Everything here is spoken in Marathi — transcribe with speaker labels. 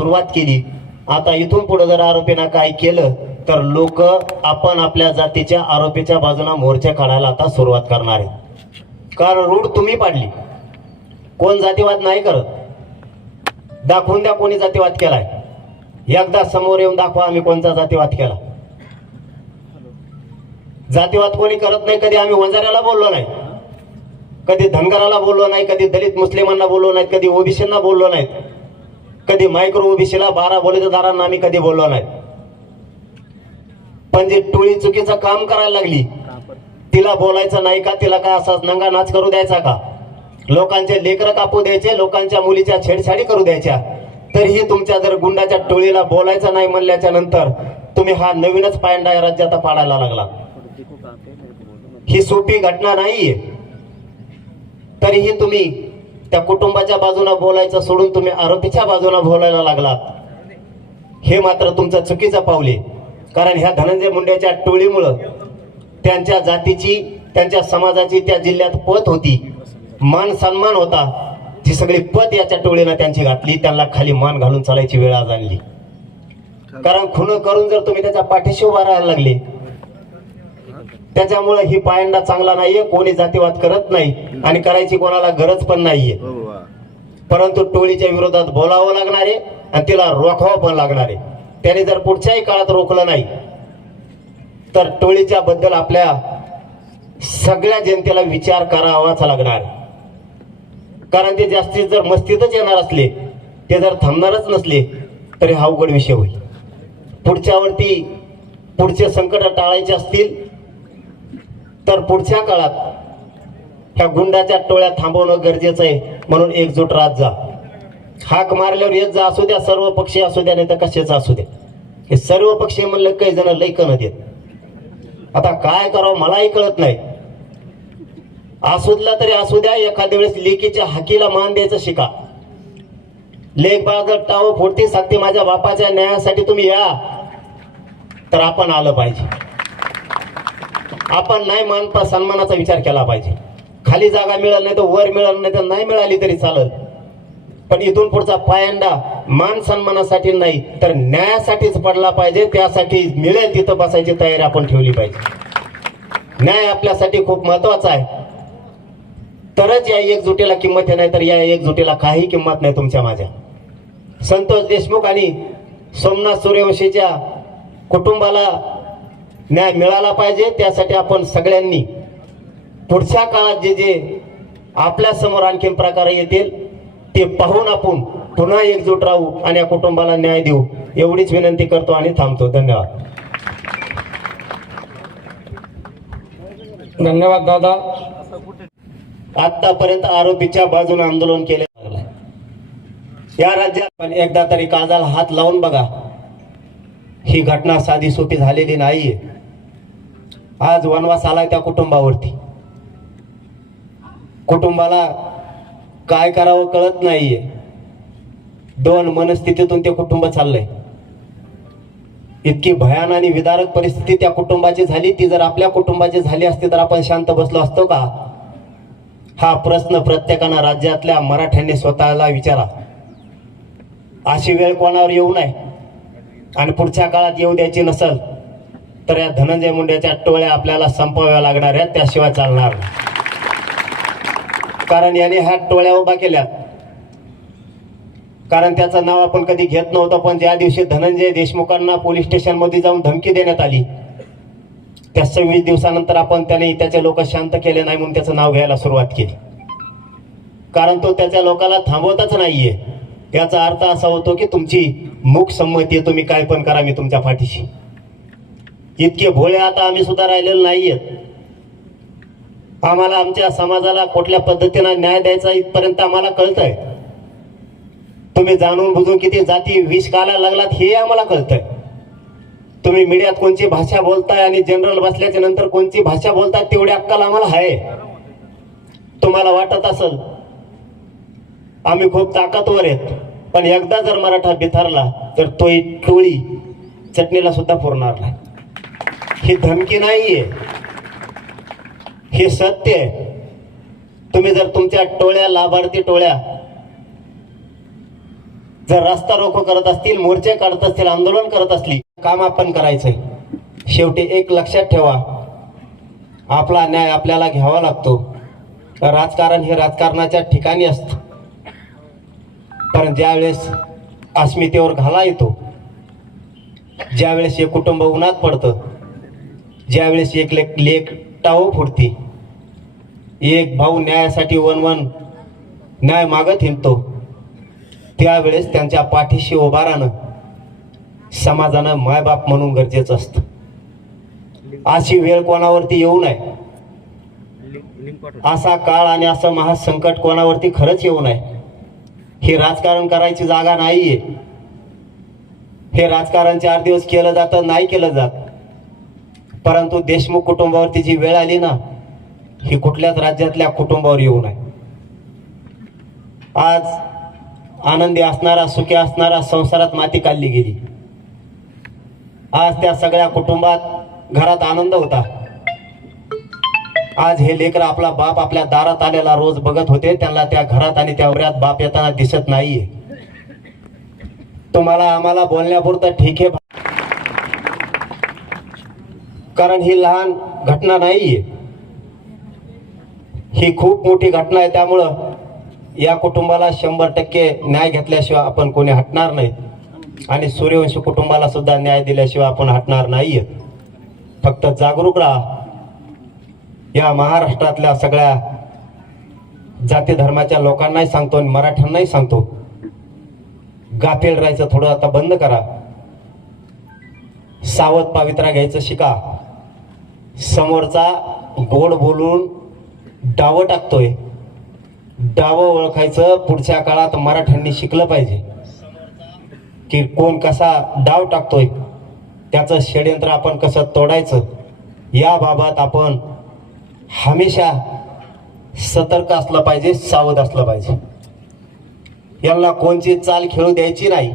Speaker 1: सुरुवात केली. आता इथून पुढे जर आरोपींना काय केलं तर लोक आपण आपल्या जातीच्या आरोपीच्या बाजूला मोर्चे काढायला आता सुरुवात करणार आहे कारण रूढ तुम्ही पाडली. कोण जातीवाद नाही करत. दाखवून द्या कोणी जातीवाद केलाय. एकदा समोर येऊन दाखवा आम्ही कोणता जातीवाद केला. जातीवाद कोणी करत नाही कधी आम्ही वंजाऱ्याला बोललो नाही. कधी धनगराला बोललो नाही कधी दलित मुस्लिमांना बोललो नाहीत कधी ओबीसींना बोललो नाहीत कधी मायक्रो ओबीसीला बारा दारांना आम्ही कधी बोललो नाही. पण जी टोळी चुकीचं काम करायला लागली तिला बोलायचं नाही का? तिला काय असा नंगा नाच करू द्यायचा का? लोकांचे लेकरं कापू द्यायचे लोकांच्या मुलीच्या छेडछाडी करू द्यायच्या. तरीही तुमच्या जर गुंडाच्या टोळीला बोलायचं नाही म्हणल्याच्या नंतर तुम्ही हा नवीनच पायंडा या राज्यात पाडायला लागला. ही सोपी घटना नाहीये. तरीही तुम्ही त्या कुटुंबाच्या बाजूला बोलायचं सोडून तुम्ही आरोपीच्या बाजूला बोलायला लागलात. हे मात्र तुमचं चुकीचं पावले कारण ह्या धनंजय मुंडेच्या टोळीमुळं त्यांच्या जातीची त्यांच्या समाजाची त्या जिल्ह्यात पत होती. मान सन्मान होता. ती सगळी पत याच्या टोळीनं त्यांची घातली त्यांना खाली मान घालून चालायची वेळ आज आणली. कारण खुन करून जर तुम्ही त्याच्या पाठीशी उभा राहायला लागले त्याच्यामुळे ही पायंडा चांगला नाहीये कोणी जातीवाद करत नाही आणि करायची कोणाला गरज पण नाहीये. परंतु टोळीच्या विरोधात बोलावं लागणार आहे आणि तिला रोखावं पण लागणार आहे. त्याने जर पुढच्याही काळात रोखलं नाही तर टोळीच्या बद्दल आपल्या सगळ्या जनतेला विचार करावाच लागणार. कारण ते जास्तीत जर मस्तीतच येणार असले ते जर थांबणारच नसले तरी हा अवघड विषय होईल. पुढच्यावरती पुढचे संकट टाळायचे असतील तर पुढच्या काळात ह्या गुंडाच्या टोळ्या थांबवणं गरजेचं आहे म्हणून एकजूट राहत जा. हाक मारल्यावर येत जा असू द्या सर्व पक्षी असू द्या नाही तर कशाचं असू द्या. हे सर्व पक्षी म्हणलं काही जण लैकन देत आता काय करावं मलाही कळत नाही. असूदला तरी असू द्या एखाद्या वेळेस लेकीच्या हाकीला मान द्यायचं शिका. लेख बाळ जर टाव फोडती सांगते माझ्या बापाच्या न्यायासाठी तुम्ही या. तर आपण आलं पाहिजे. आपण नाही मानता सन्मानाचा विचार केला पाहिजे. खाली जागा मिळाली नाही तर वर मिळाली नाही तर नाही मिळाली तरी चालत पण इथून पुढचा पायंडा मान सन्मानासाठी नाही तर न्यायासाठीच पडला पाहिजे. त्यासाठी मिळेल तिथं बसायची तयारी आपण ठेवली पाहिजे. न्याय आपल्यासाठी खूप महत्त्वाचा आहे. तरच या एकजुटीला किंमत आहे नाही तर या एकजुटीला काही किंमत नाही तुमच्या माझ्या संतोष देशमुख आणि सोमनाथ सूर्यवंशीच्या कुटुंबाला न्याय मिळाला पाहिजे. त्यासाठी आपण सगळ्यांनी पुढच्या काळात जे जे आपल्यासमोर आणखीन प्रकार येतील ते पाहून आपण पुन्हा एकजूट राहू आणि या कुटुंबाला न्याय देऊ. एवढीच विनंती करतो आणि थांबतो. धन्यवाद.
Speaker 2: धन्यवाद दादा.
Speaker 1: आतापर्यंत आरोपीच्या बाजूने आंदोलन केले. या राज्यात पण एकदा तरी काजाला हात लावून बघा. ही घटना साधी सोपी झालेली नाहीये. आज वनवास आलाय त्या कुटुंबावरती. कुटुंबाला काय करावं कळत नाहीये. दोन मनस्थितीतून ते कुटुंब चाललंय. इतकी भयान आणि विदारक परिस्थिती त्या कुटुंबाची झाली ती जर आपल्या कुटुंबाची झाली असती तर आपण शांत बसलो असतो का? हा प्रश्न प्रत्येकानं राज्यातल्या मराठ्यांनी स्वतःला विचारा. अशी वेळ कोणावर येऊ नये आणि पुढच्या काळात येऊ द्यायची नसल तर या धनंजय मुंडेच्या टोळ्या आपल्याला संपवाव्या लागणार आहेत त्याशिवाय चालणार कारण याने ह्या टोळ्या उभा केल्या. कारण त्याचं नाव आपण कधी घेत नव्हतं पण ज्या दिवशी धनंजय देशमुखांना पोलीस स्टेशनमध्ये जाऊन धमकी देण्यात आली त्या सव्वीस दिवसानंतर आपण त्याने त्याचे लोक शांत केले नाही म्हणून त्याचं नाव घ्यायला सुरुवात केली. कारण तो त्याच्या लोकाला थांबवतच नाहीये. याचा अर्थ असा होतो की तुमची मूक संमती तुम्ही काय पण करा मी तुमच्या पाठीशी. इतके भोळे आता आम्ही सुद्धा राहिलेलो नाहीयेत आम्हाला आमच्या समाजाला कुठल्या पद्धतीनं न्याय द्यायचा इथपर्यंत आम्हाला कळतंय. तुम्ही जाणून बुजून किती जाती विष काढायला लागलात हे आम्हाला कळतंय. तुम्ही मीडियात कोणची भाषा बोलताय आणि जनरल बसल्याच्या नंतर कोणची भाषा बोलताय तेवढी अक्कल आम्हाला आहे. तुम्हाला वाटत असल आम्ही खूप ताकदवर आहेत पण एकदा जर मराठा बिथरला तर तो एक टोळी चटणीला सुद्धा पुरणार नाही. ही धमकी नाहीये. हे सत्य आहे. तुम्ही जर तुमच्या टोळ्या लाभार्थी टोळ्या जर रस्ता रोको करत असतील मोर्चे काढत असतील आंदोलन करत असली काम आपण करायचंय. शेवटी एक लक्षात ठेवा. आपला न्याय आपल्याला घ्यावा लागतो. राजकारण हे राजकारणाच्या ठिकाणी असतं. पण ज्यावेळेस अस्मितेवर घाला येतो ज्यावेळेस हे कुटुंब उन्हात पडतं ज्यावेळेस एक लेख लेख टाव फुटते. एक भाऊ न्यायासाठी वन वन न्याय मागत हिंडतो. त्यावेळेस त्यांच्या पाठीशी उभा राहणं समाजानं मायबाप म्हणून गरजेचं असतं. अशी वेळ कोणावरती येऊ नये. असा काळ आणि असं महासंकट कोणावरती खरंच येऊ नये. हे राजकारण करायची जागा नाहीये. हे राजकारण चार दिवस केलं जातं नाही केलं जात. परंतु देशमुख कुटुंबावरती जी वेळ आली ना ही कुठल्याच राज्यातल्या कुटुंबावर येऊ नये. आज आनंदी असणारा सुखी असणारा संसारात माती काढली गेली. आज त्या सगळ्या कुटुंबात घरात आनंद होता. आज हे लेकर आपला बाप आपल्या दारात आलेला रोज बघत होते त्यांना त्या घरात आणि त्या वऱ्यात बाप येताना दिसत नाहीये. तुम्हाला आम्हाला बोलण्यापुरतं ठीक आहे कारण ही लहान घटना नाहीये. ही खूप मोठी घटना आहे त्यामुळं या कुटुंबाला शंभर टक्के न्याय घेतल्याशिवाय आपण कोणी हटणार नाही. आणि सूर्यवंशी कुटुंबाला सुद्धा न्याय दिल्याशिवाय आपण हटणार नाहीये. फक्त जागरूक राहा. या महाराष्ट्रातल्या सगळ्या जाती धर्माच्या लोकांनाही सांगतो आणि मराठ्यांनाही सांगतो. गाफील राहायचं थोडं आता बंद करा. सावध पावित्रा घ्यायचं शिका. समोरचा गोड बोलून डावं टाकतोय. डावं ओळखायचं पुढच्या काळात मराठ्यांनी शिकलं पाहिजे. की कोण कसा डाव टाकतोय त्याचं षडयंत्र आपण कसं तोडायचं याबाबत आपण हमेशा सतर्क असलं पाहिजे सावध असलं पाहिजे. यांना कोणची चाल खेळू द्यायची नाही.